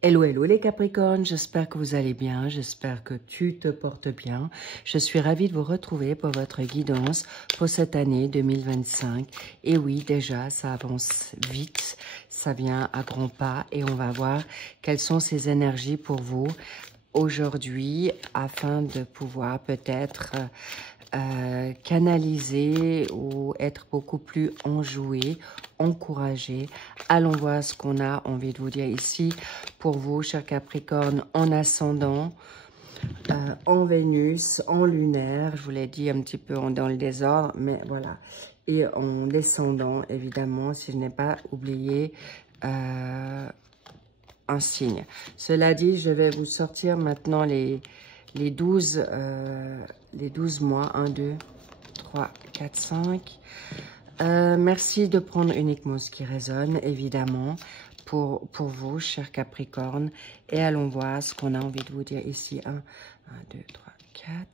Hello, hello les Capricornes, j'espère que vous allez bien, j'espère que tu te portes bien. Je suis ravie de vous retrouver pour votre guidance pour cette année 2025. Et oui, déjà, ça avance vite, ça vient à grands pas et on va voir quelles sont ces énergies pour vous aujourd'hui afin de pouvoir peut-être canaliser ou être beaucoup plus enjoué, encouragé. Allons voir ce qu'on a envie de vous dire ici pour vous, chers Capricorne, en ascendant, en Vénus, en lunaire. Je vous l'ai dit un petit peu dans le désordre, mais voilà. Et en descendant, évidemment, si je n'ai pas oublié un signe. Cela dit, je vais vous sortir maintenant les 12 mois, 1, 2, 3, 4, 5. Merci de prendre uniquement ce qui résonne, évidemment, pour vous, chers Capricorne. Et allons voir ce qu'on a envie de vous dire ici. 1, 2, 3, 4.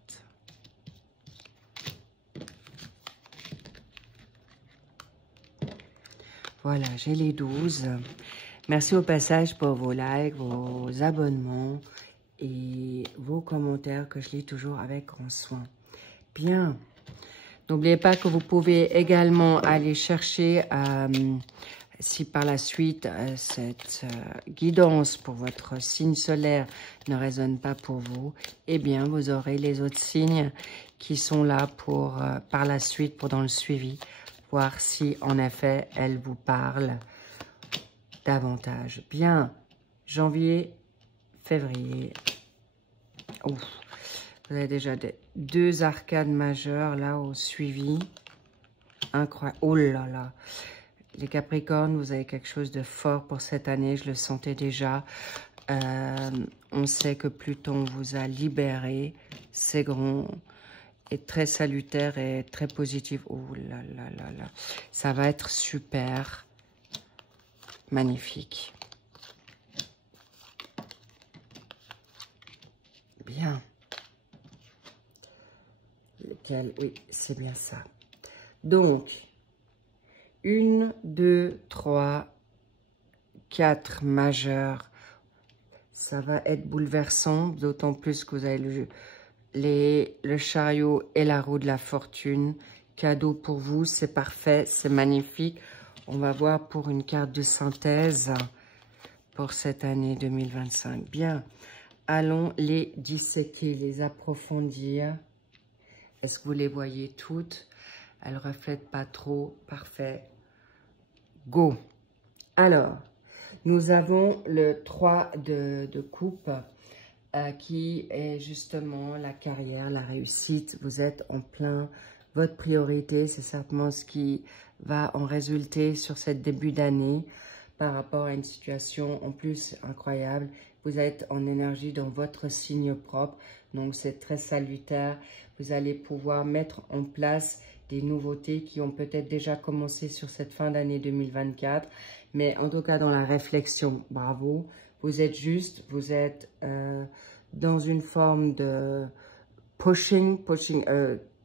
Voilà, j'ai les 12. Merci au passage pour vos likes, vos abonnements et vos commentaires que je lis toujours avec grand soin. Bien. N'oubliez pas que vous pouvez également aller chercher, si par la suite cette guidance pour votre signe solaire ne résonne pas pour vous, eh bien vous aurez les autres signes qui sont là pour par la suite pour dans le suivi, voir si en effet elle vous parle davantage. Bien, janvier, février. Ouf. Vous avez déjà deux arcades majeures là au suivi. Incroyable. Oh là là. Les Capricornes, vous avez quelque chose de fort pour cette année. Je le sentais déjà. On sait que Pluton vous a libéré. C'est grand et très salutaire et très positif. Oh là là là là. Ça va être super. Magnifique. Bien. Lequel? Oui, c'est bien ça. Donc, 1, 2, 3, 4 majeurs. Ça va être bouleversant, d'autant plus que vous avez le chariot et la roue de la fortune. Cadeau pour vous, c'est parfait, c'est magnifique. On va voir pour une carte de synthèse pour cette année 2025. Bien, allons les disséquer, les approfondir. Est-ce que vous les voyez toutes? Elles ne reflètent pas trop. Parfait. Go. Alors, nous avons le 3 de coupe qui est justement la carrière, la réussite. Vous êtes en plein. Votre priorité, c'est certainement ce qui va en résulter sur cette début d'année par rapport à une situation en plus incroyable. Vous êtes en énergie dans votre signe propre, donc c'est très salutaire. Vous allez pouvoir mettre en place des nouveautés qui ont peut-être déjà commencé sur cette fin d'année 2024, mais en tout cas dans la réflexion, bravo. Vous êtes juste, vous êtes dans une forme de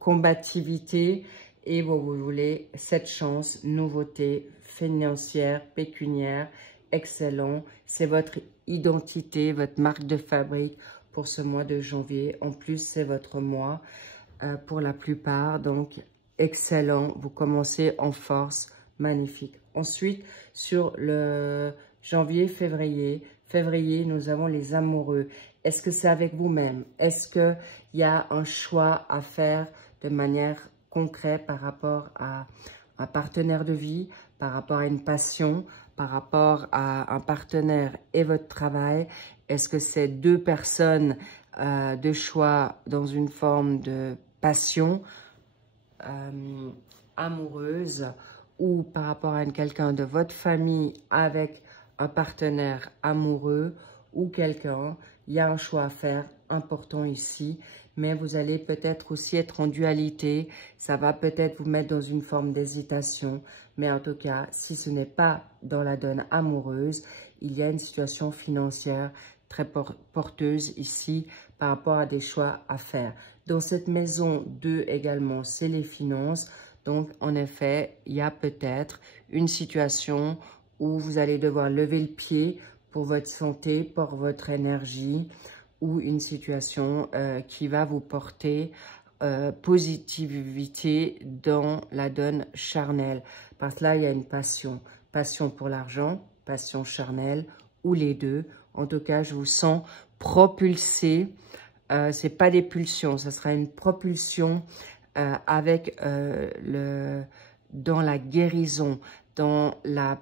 combativité et vous voulez cette chance, nouveauté financière, pécuniaire, excellent. C'est votre identité, votre marque de fabrique pour ce mois de janvier. En plus, c'est votre mois pour la plupart, donc excellent. Vous commencez en force, magnifique. Ensuite, sur le janvier, février, nous avons les amoureux. Est-ce que c'est avec vous-même? Est-ce qu'il y a un choix à faire de manière concrète par rapport à un partenaire de vie, par rapport à une passion, par rapport à un partenaire et votre travail? Est-ce que c'est deux personnes de choix dans une forme de passion amoureuse ou par rapport à quelqu'un de votre famille avec un partenaire amoureux ou quelqu'un? Il y a un choix à faire important ici, mais vous allez peut-être aussi être en dualité. Ça va peut-être vous mettre dans une forme d'hésitation, mais en tout cas, si ce n'est pas dans la donne amoureuse, il y a une situation financière très porteuse ici par rapport à des choix à faire. Dans cette maison 2 également, c'est les finances. Donc, en effet, il y a peut-être une situation où vous allez devoir lever le pied pour votre santé, pour votre énergie ou une situation qui va vous porter positivité dans la donne charnelle. Parce que là, il y a une passion. Passion pour l'argent, passion charnelle ou les deux. En tout cas, je vous sens propulsé. C'est pas des pulsions, ça sera une propulsion avec dans la guérison, dans la...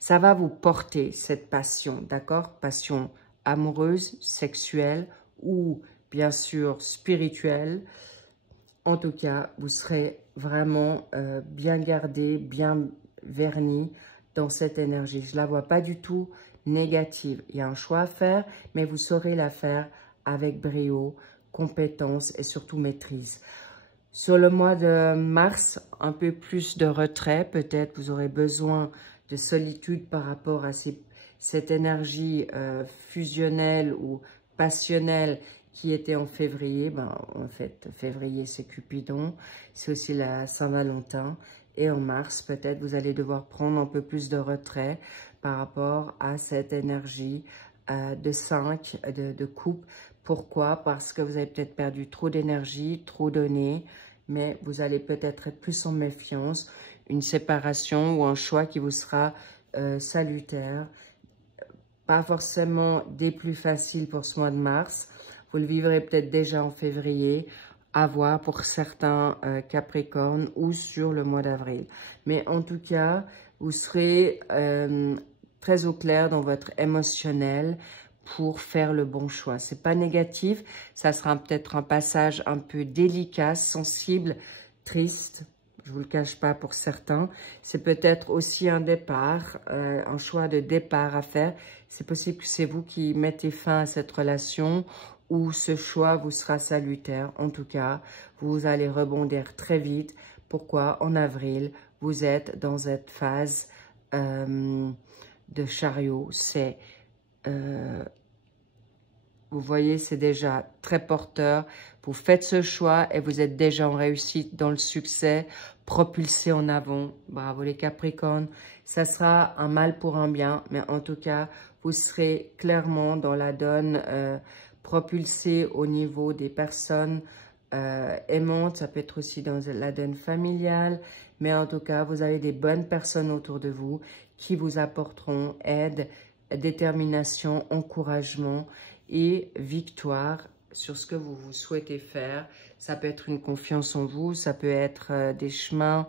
Ça va vous porter cette passion, d'accord? Passion amoureuse, sexuelle ou bien sûr spirituelle. En tout cas, vous serez vraiment bien gardé, bien verni dans cette énergie. Je ne la vois pas du tout négative. Il y a un choix à faire, mais vous saurez la faire avec brio, compétence et surtout maîtrise. Sur le mois de mars, un peu plus de retrait. Peut-être vous aurez besoin de solitude par rapport à cette énergie fusionnelle ou passionnelle qui était en février. Ben, en fait, février, c'est Cupidon. C'est aussi la Saint-Valentin. Et en mars, peut-être vous allez devoir prendre un peu plus de retrait par rapport à cette énergie de 5, de coupe. Pourquoi? Parce que vous avez peut-être perdu trop d'énergie, trop donné, mais vous allez peut-être être plus en méfiance. Une séparation ou un choix qui vous sera salutaire. Pas forcément des plus faciles pour ce mois de mars. Vous le vivrez peut-être déjà en février, à voir pour certains Capricornes ou sur le mois d'avril. Mais en tout cas, vous serez très au clair dans votre émotionnel pour faire le bon choix. C'est pas négatif, ça sera peut-être un passage un peu délicat, sensible, triste. Je vous le cache pas pour certains. C'est peut-être aussi un départ, un choix de départ à faire. C'est possible que c'est vous qui mettez fin à cette relation ou ce choix vous sera salutaire. En tout cas, vous allez rebondir très vite. Pourquoi? En avril, vous êtes dans cette phase de chariot. C'est... vous voyez, c'est déjà très porteur. Vous faites ce choix et vous êtes déjà en réussite, dans le succès, propulsé en avant. Bravo les Capricornes. Ça sera un mal pour un bien, mais en tout cas, vous serez clairement dans la donne propulsé au niveau des personnes aimantes. Ça peut être aussi dans la donne familiale, mais en tout cas, vous avez des bonnes personnes autour de vous qui vous apporteront aide, détermination, encouragement et victoire sur ce que vous souhaitez faire. Ça peut être une confiance en vous, ça peut être des chemins,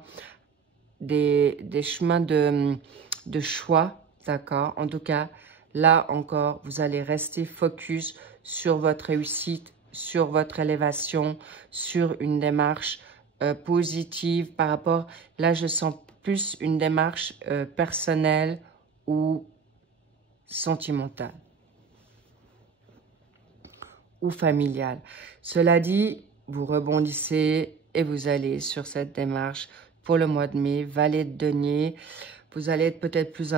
des chemins de choix, d'accord? En tout cas, là encore, vous allez rester focus sur votre réussite, sur votre élévation, sur une démarche positive par rapport... Là, je sens plus une démarche personnelle ou sentimentale ou familiale. Cela dit, vous rebondissez et vous allez sur cette démarche pour le mois de mai. Valet de denier, vous allez être peut-être plus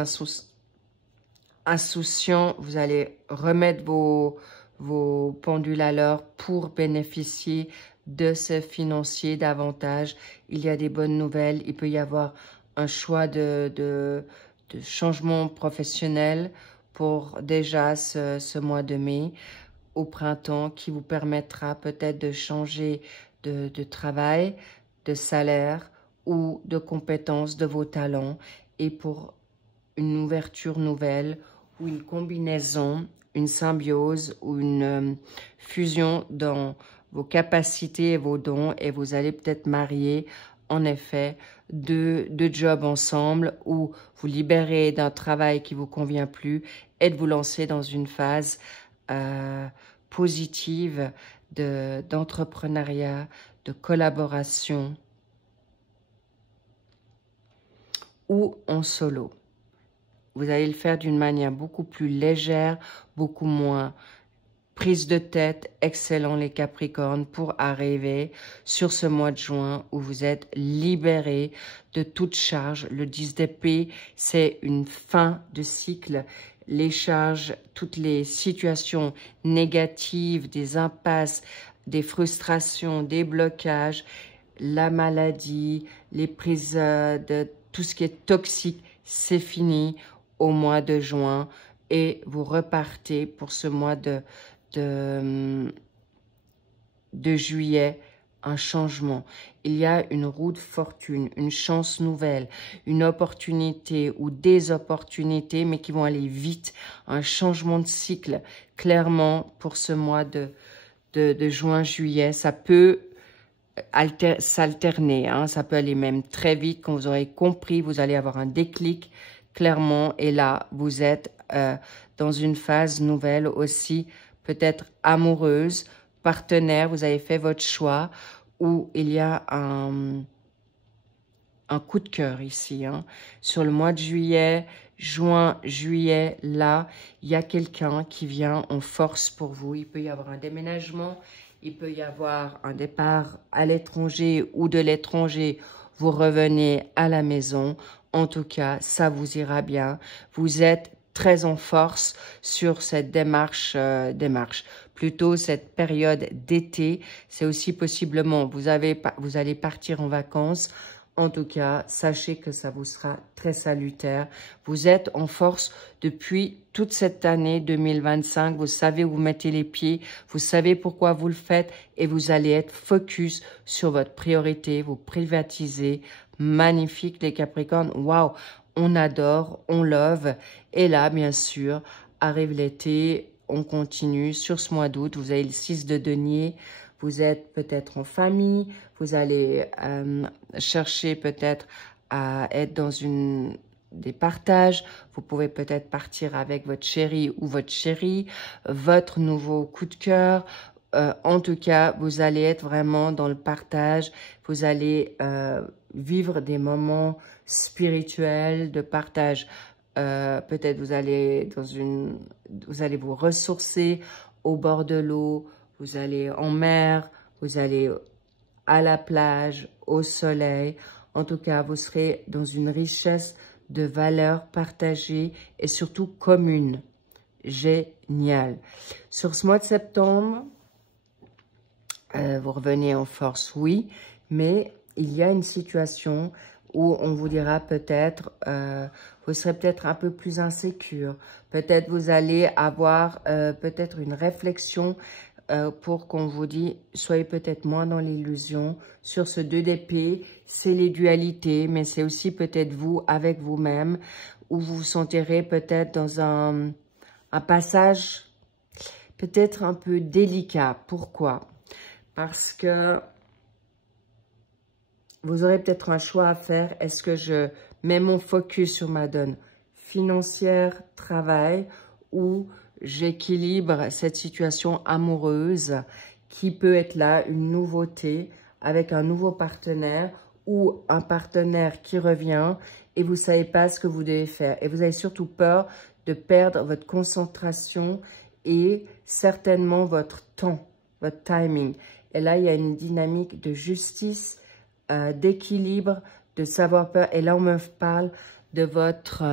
insouciant, vous allez remettre vos pendules à l'heure pour bénéficier de ce financier davantage. Il y a des bonnes nouvelles, il peut y avoir un choix de changement professionnel pour déjà ce mois de mai au printemps qui vous permettra peut-être de changer de travail, de salaire ou de compétences de vos talents et pour une ouverture nouvelle ou une combinaison, une symbiose ou une fusion dans vos capacités et vos dons et vous allez peut-être marier en effet deux jobs ensemble ou vous libérer d'un travail qui ne vous convient plus et de vous lancer dans une phase positive d'entrepreneuriat, de collaboration ou en solo. Vous allez le faire d'une manière beaucoup plus légère, beaucoup moins prise de tête. Excellent les Capricornes pour arriver sur ce mois de juin où vous êtes libérés de toute charge. Le 10 d'épée, c'est une fin de cycle. Les charges, toutes les situations négatives, des impasses, des frustrations, des blocages, la maladie, les prises de tout ce qui est toxique, c'est fini. au mois de juin et vous repartez pour ce mois de juillet, un changement. Il y a une roue de fortune, une chance nouvelle, une opportunité ou des opportunités, mais qui vont aller vite. Un changement de cycle, clairement, pour ce mois de juin-juillet. Ça peut s'alterner, hein. Ça peut aller même très vite. Quand vous aurez compris, vous allez avoir un déclic, clairement. Et là, vous êtes dans une phase nouvelle aussi, peut-être amoureuse, partenaire, vous avez fait votre choix, où il y a un coup de cœur ici. Hein. Sur le mois de juillet, juin, juillet, là, il y a quelqu'un qui vient en force pour vous. Il peut y avoir un déménagement, il peut y avoir un départ à l'étranger ou de l'étranger, vous revenez à la maison. En tout cas, ça vous ira bien. Vous êtes très en force sur cette démarche, plutôt cette période d'été. C'est aussi possiblement, vous allez partir en vacances. En tout cas, sachez que ça vous sera très salutaire. Vous êtes en force depuis toute cette année 2025. Vous savez où vous mettez les pieds. Vous savez pourquoi vous le faites. Et vous allez être focus sur votre priorité. Vous privatisez. Magnifique les Capricornes. Waouh, on adore, on love. Et là, bien sûr, arrive l'été. On continue sur ce mois d'août. Vous avez le 6 de denier. Vous êtes peut-être en famille, vous allez chercher peut-être à être dans des partages. Vous pouvez peut-être partir avec votre chéri ou votre chérie, votre nouveau coup de cœur. En tout cas, vous allez être vraiment dans le partage. Vous allez vivre des moments spirituels de partage. Peut-être vous allez vous ressourcer au bord de l'eau. Vous allez en mer, vous allez à la plage, au soleil. En tout cas, vous serez dans une richesse de valeurs partagées et surtout communes. Génial. Sur ce mois de septembre, vous revenez en force, oui, mais il y a une situation où on vous dira peut-être, vous serez peut-être un peu plus insécure. Peut-être vous allez avoir peut-être une réflexion pour qu'on vous dise, soyez peut-être moins dans l'illusion. Sur ce 2 d'épée, c'est les dualités, mais c'est aussi peut-être vous avec vous-même, où vous vous sentirez peut-être dans un passage peut-être un peu délicat. Pourquoi? Parce que vous aurez peut-être un choix à faire. Est-ce que je mets mon focus sur ma donne financière, travail, ou j'équilibre cette situation amoureuse qui peut être là, une nouveauté avec un nouveau partenaire ou un partenaire qui revient et vous ne savez pas ce que vous devez faire. Et vous avez surtout peur de perdre votre concentration et certainement votre temps, votre timing. Et là, il y a une dynamique de justice, d'équilibre, de savoir-faire. Et là, on me parle de votre...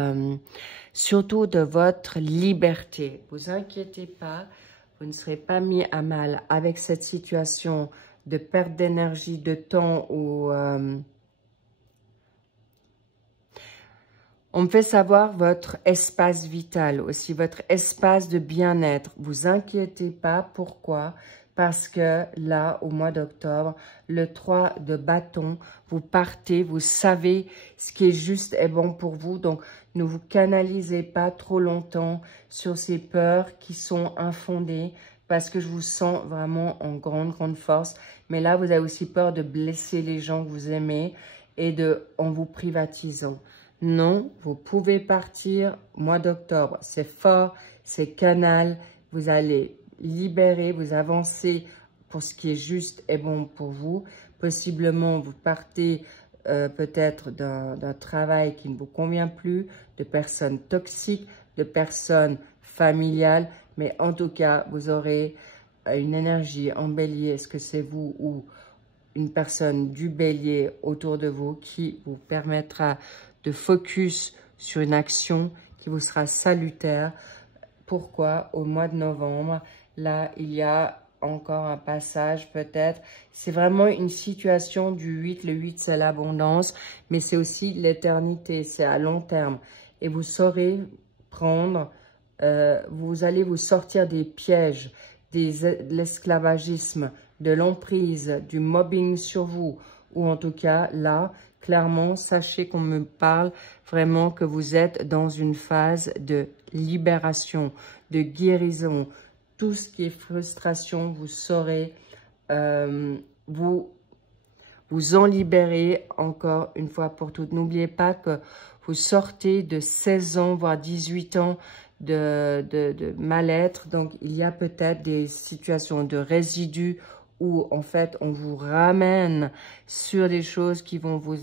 surtout de votre liberté. Vous inquiétez pas, vous ne serez pas mis à mal avec cette situation de perte d'énergie, de temps ou... on me fait savoir votre espace vital aussi, votre espace de bien-être. Vous inquiétez pas, pourquoi? Parce que là, au mois d'octobre, le 3 de bâton, vous partez, vous savez ce qui est juste et bon pour vous. Donc, ne vous canalisez pas trop longtemps sur ces peurs qui sont infondées parce que je vous sens vraiment en grande, grande force. Mais là, vous avez aussi peur de blesser les gens que vous aimez et en vous privatisant. Non, vous pouvez partir mois d'octobre. C'est fort, c'est canal. Vous allez libérer, vous avancez pour ce qui est juste et bon pour vous. Possiblement, vous partez peut-être d'un travail qui ne vous convient plus, de personnes toxiques, de personnes familiales. Mais en tout cas, vous aurez une énergie en bélier. Est-ce que c'est vous ou une personne du bélier autour de vous qui vous permettra de focus sur une action qui vous sera salutaire? Pourquoi? Au mois de novembre, là, il y a encore un passage peut-être. C'est vraiment une situation du 8. Le 8, c'est l'abondance, mais c'est aussi l'éternité, c'est à long terme. et vous saurez prendre, vous allez vous sortir des pièges, de l'esclavagisme, de l'emprise, du mobbing sur vous, ou en tout cas là, clairement, sachez qu'on me parle vraiment que vous êtes dans une phase de libération, de guérison. Tout ce qui est frustration, vous saurez vous en libérer encore une fois pour toutes. N'oubliez pas que vous sortez de 16 ans, voire 18 ans de mal-être. Donc, il y a peut-être des situations de résidus où, en fait, on vous ramène sur des choses qui vont vous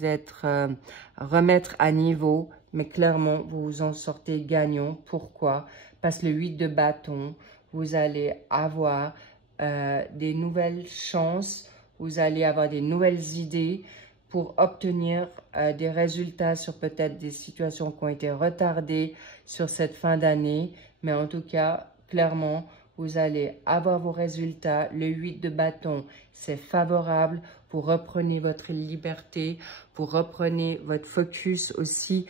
remettre à niveau. Mais clairement, vous vous en sortez gagnant. Pourquoi? Parce que le 8 de bâton, vous allez avoir des nouvelles chances. Vous allez avoir des nouvelles idées pour obtenir des résultats sur peut-être des situations qui ont été retardées sur cette fin d'année. Mais en tout cas, clairement, vous allez avoir vos résultats. Le 8 de bâton, c'est favorable. Vous reprenez votre liberté. Vous reprenez votre focus aussi.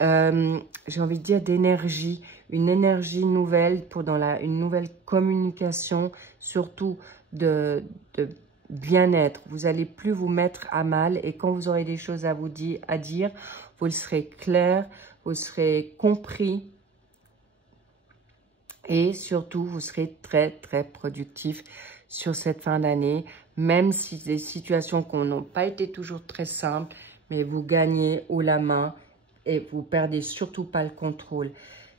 J'ai envie de dire d'énergie. Une énergie nouvelle pour une nouvelle communication, surtout de bien-être. Vous n'allez plus vous mettre à mal et quand vous aurez des choses à dire, vous serez clair, vous serez compris et surtout, vous serez très, très productif sur cette fin d'année, même si des situations qui n'ont pas été toujours très simples, mais vous gagnez haut la main et vous perdez surtout pas le contrôle.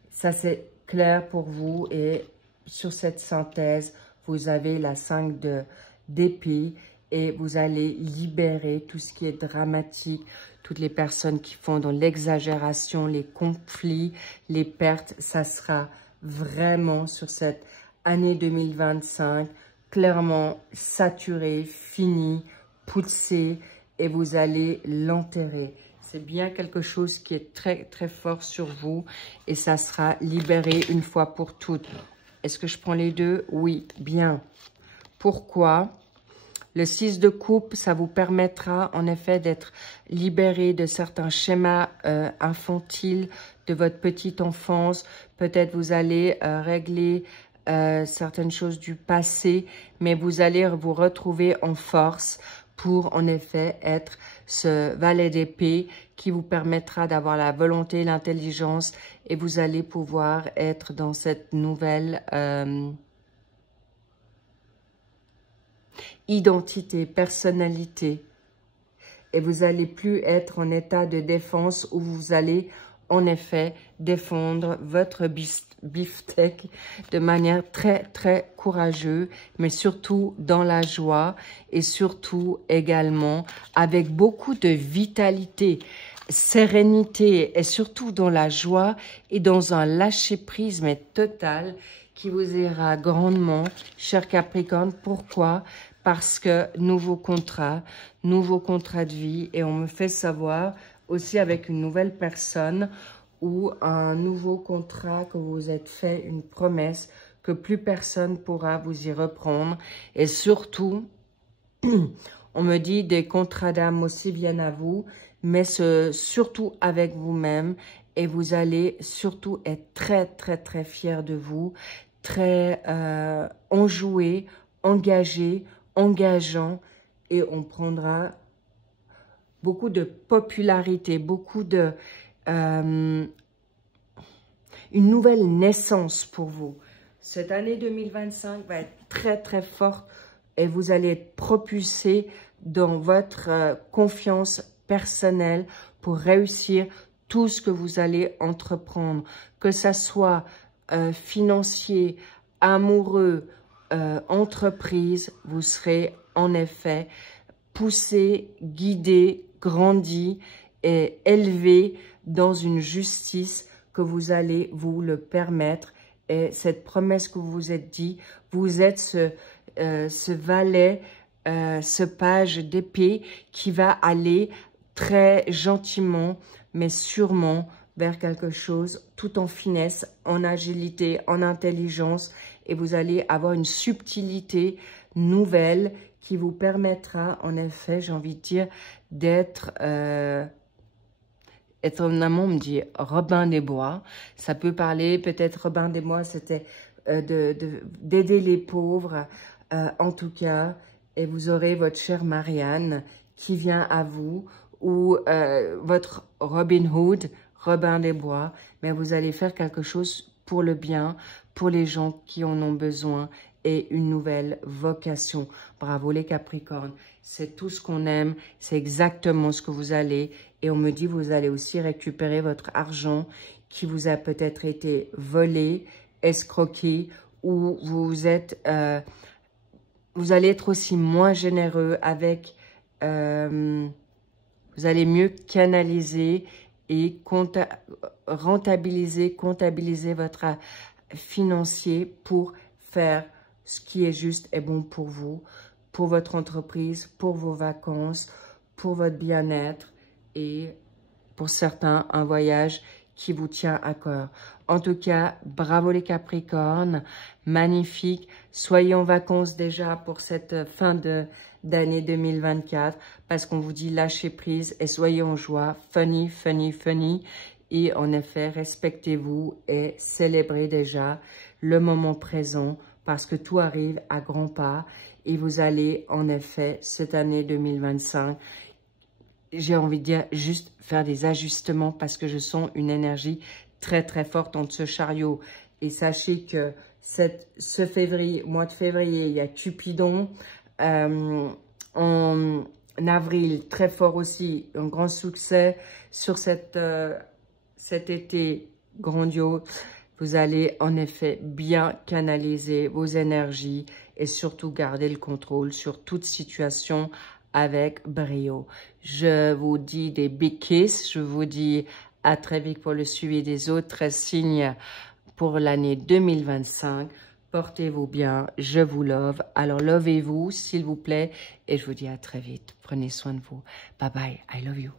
Ça, c'est clair pour vous et sur cette synthèse, vous avez la 5 d'épée et vous allez libérer tout ce qui est dramatique, toutes les personnes qui font dans l'exagération, les conflits, les pertes. Ça sera vraiment sur cette année 2025, clairement saturé, fini, poussé et vous allez l'enterrer. C'est bien quelque chose qui est très, très fort sur vous et ça sera libéré une fois pour toutes. Est-ce que je prends les deux? Oui, bien. Pourquoi? Le 6 de coupe, ça vous permettra en effet d'être libéré de certains schémas infantiles de votre petite enfance. Peut-être vous allez régler certaines choses du passé, mais vous allez vous retrouver en force pour en effet être ce valet d'épée qui vous permettra d'avoir la volonté, l'intelligence et vous allez pouvoir être dans cette nouvelle identité, personnalité. Et vous allez plus être en état de défense où vous allez en effet défendre votre beefsteak de manière très, très courageuse, mais surtout dans la joie et surtout également avec beaucoup de vitalité, sérénité et surtout dans la joie et dans un lâcher-prise mais total qui vous ira grandement, cher Capricorne. Pourquoi? Parce que nouveau contrat de vie et on me fait savoir aussi avec une nouvelle personne ou un nouveau contrat que vous êtes fait, une promesse que plus personne pourra vous y reprendre. Et surtout, on me dit des contrats d'âme aussi viennent à vous, mais surtout avec vous-même. Et vous allez surtout être très, très, très fiers de vous, très enjoué, engagé, engageant. Et on prendra beaucoup de popularité, beaucoup de... une nouvelle naissance pour vous. Cette année 2025 va être très, très forte et vous allez être propulsé dans votre confiance personnelle pour réussir tout ce que vous allez entreprendre. Que ça soit financier, amoureux, entreprise, vous serez en effet poussé, guidé, grandi et élevé dans une justice que vous allez vous le permettre. Et cette promesse que vous vous êtes dit, vous êtes ce valet, ce page d'épée qui va aller très gentiment, mais sûrement vers quelque chose tout en finesse, en agilité, en intelligence. Et vous allez avoir une subtilité nouvelle qui vous permettra, en effet, j'ai envie de dire, d'être étonnamment, on me dit Robin des Bois. Ça peut parler, peut-être Robin des Bois, c'était d'aider les pauvres, en tout cas. Et vous aurez votre chère Marianne qui vient à vous, ou votre Robin Hood, Robin des Bois. Mais vous allez faire quelque chose pour le bien, pour les gens qui en ont besoin, et une nouvelle vocation. Bravo les Capricornes, c'est tout ce qu'on aime, c'est exactement ce que vous allez. Et on me dit, vous allez aussi récupérer votre argent qui vous a peut-être été volé, escroqué, ou vous êtes, vous allez être aussi moins généreux avec, vous allez mieux canaliser et comptabiliser votre financier pour faire ce qui est juste et bon pour vous, pour votre entreprise, pour vos vacances, pour votre bien-être et pour certains, un voyage qui vous tient à cœur. En tout cas, bravo les Capricornes, magnifique. Soyez en vacances déjà pour cette fin d'année 2024 parce qu'on vous dit lâchez prise et soyez en joie, funny, funny, funny. Et en effet, respectez-vous et célébrez déjà le moment présent parce que tout arrive à grands pas et vous allez en effet cette année 2025, j'ai envie de dire juste faire des ajustements parce que je sens une énergie très très forte entre ce chariot. Et sachez que ce février, mois de février, il y a Cupidon. En avril, très fort aussi, un grand succès sur cet été grandiose. Vous allez en effet bien canaliser vos énergies et surtout garder le contrôle sur toute situation avec brio. Je vous dis des big kiss. Je vous dis à très vite pour le suivi des autres signes pour l'année 2025. Portez-vous bien. Je vous love. Alors, lovez-vous, s'il vous plaît. Et je vous dis à très vite. Prenez soin de vous. Bye bye. I love you.